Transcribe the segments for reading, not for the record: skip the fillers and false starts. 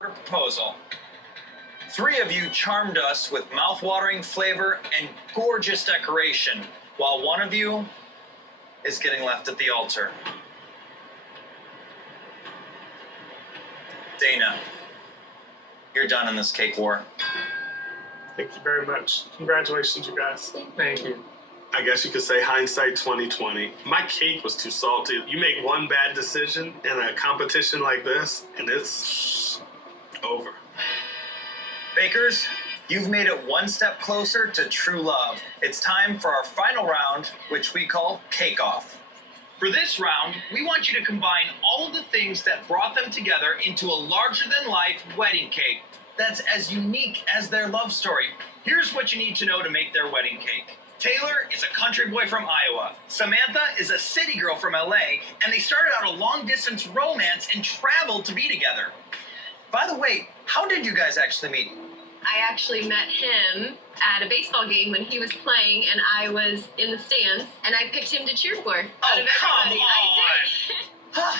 proposal. 3 of you charmed us with mouth-watering flavor and gorgeous decoration, while 1 of you is getting left at the altar. Dana, you're done in this cake war. Thank you very much. Congratulations, you guys. Thank you. I guess you could say hindsight 2020. My cake was too salty. You make one bad decision in a competition like this, and it's over. Bakers, you've made it 1 step closer to true love. It's time for our final round, which we call Cake Off. For this round, we want you to combine all of the things that brought them together into a larger-than-life wedding cake that's as unique as their love story. Here's what you need to know to make their wedding cake. Taylor is a country boy from Iowa. Samantha is a city girl from LA, and they started out a long-distance romance and traveled to be together. By the way, how did you guys actually meet? I actually met him at a baseball game when he was playing, and I was in the stands, and I picked him to cheer for. Oh, come on! I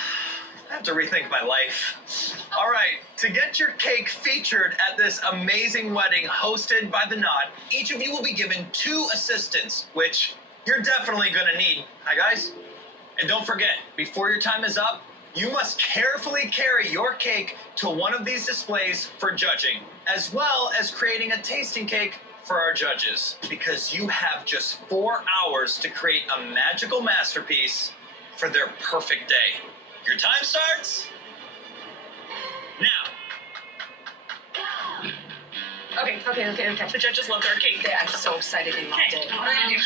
have to rethink my life. All right, to get your cake featured at this amazing wedding hosted by The Knot, each of you will be given 2 assistants, which you're definitely gonna need. Hi, guys. And don't forget, before your time is up, you must carefully carry your cake to one of these displays for judging, as well as creating a tasting cake for our judges, because you have just 4 hours to create a magical masterpiece for their perfect day. Your time starts now. Okay. The judges loved our cake. I'm so excited they loved it.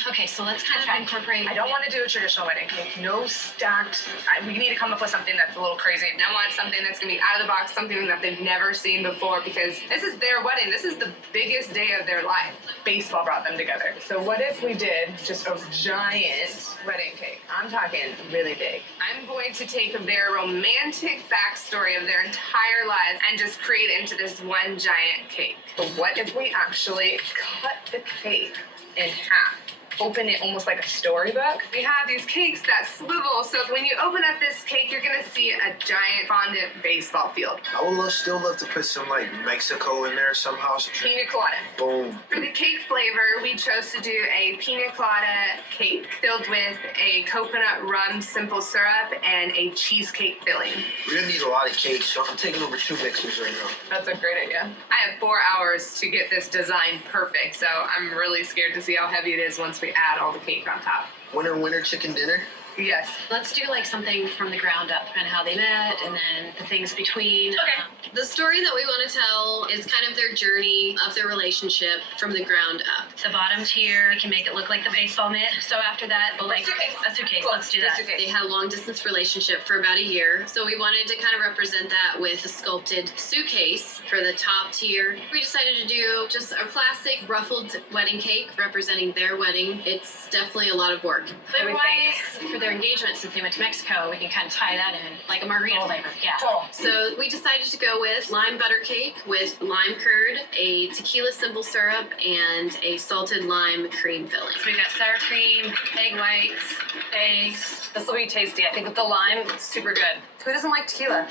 Okay, so let's kind of incorporate. I don't want to do a traditional wedding cake. No stacked. We need to come up with something that's a little crazy. I want something that's going to be out of the box, something that they've never seen before, because this is their wedding. This is the biggest day of their life. Baseball brought them together. So what if we did just a giant wedding cake? I'm talking really big. I'm going to take their romantic backstory of their entire lives and just create it into this one giant cake. But what if we actually cut the cake in half? Open it almost like a storybook. We have these cakes that swivel, so when you open up this cake, you're gonna see a giant fondant baseball field. I would still love to put some like Mexico in there somehow. Pina colada. Boom. For the cake flavor, we chose to do a pina colada cake filled with a coconut rum simple syrup and a cheesecake filling. We're gonna need a lot of cake, so I'm taking over 2 mixers right now. That's a great idea. I have 4 hours to get this design perfect, so I'm really scared to see how heavy it is once we add all the cake on top. Winner, chicken dinner. Yes. Let's do like something from the ground up, kind of how they met, and then the things between. Okay. The story that we want to tell is kind of their journey of their relationship from the ground up. The bottom tier, we can make it look like the baseball mitt. So after that, like a suitcase. Let's do that. They had a long distance relationship for about a year. So we wanted to kind of represent that with a sculpted suitcase for the top tier. We decided to do just a classic ruffled wedding cake representing their wedding. It's definitely a lot of work. Flavor-wise, for their engagement, since they went to Mexico, we can kind of tie that in, like a margarita flavor. Yeah. Cool. So we decided to go with lime butter cake with lime curd, a tequila simple syrup, and a salted lime cream filling. So we got sour cream, egg whites, eggs. This will be tasty. I think with the lime, it's super good. Who doesn't like tequila?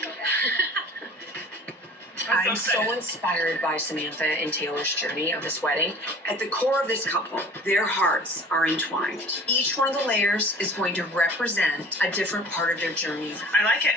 I'm so inspired by Samantha and Taylor's journey of this wedding. At the core of this couple, their hearts are entwined. Each one of the layers is going to represent a different part of their journey. I like it.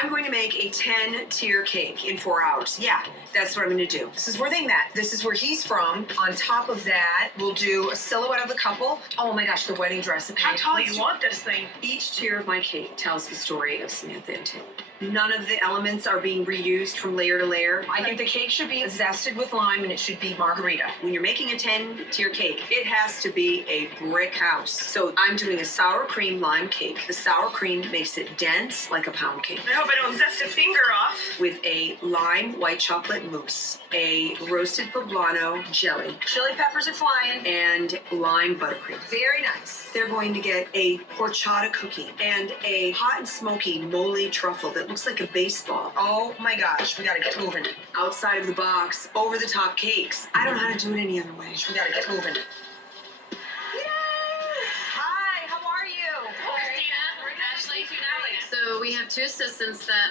I'm going to make a 10-tier cake in 4 hours. Yeah, that's what I'm going to do. This is where they met. This is where he's from. On top of that, we'll do a silhouette of the couple. Oh my gosh, the wedding dress. How tall do you want this thing? Each tier of my cake tells the story of Samantha and Taylor. None of the elements are being reused from layer to layer. I think the cake should be zested with lime and it should be margarita. When you're making a 10-tier cake, it has to be a brick house. So I'm doing a sour cream lime cake. The sour cream makes it dense like a pound cake. I hope I don't zest a finger off. With a lime white chocolate mousse, a roasted poblano jelly, chili peppers are flying, and lime buttercream. Very nice. They're going to get a horchata cookie and a hot and smoky mole truffle that looks like a baseball. Oh my gosh, we gotta get moving. Outside of the box, over the top cakes. I don't know how to do it any other way. We gotta get moving. So we have 2 assistants that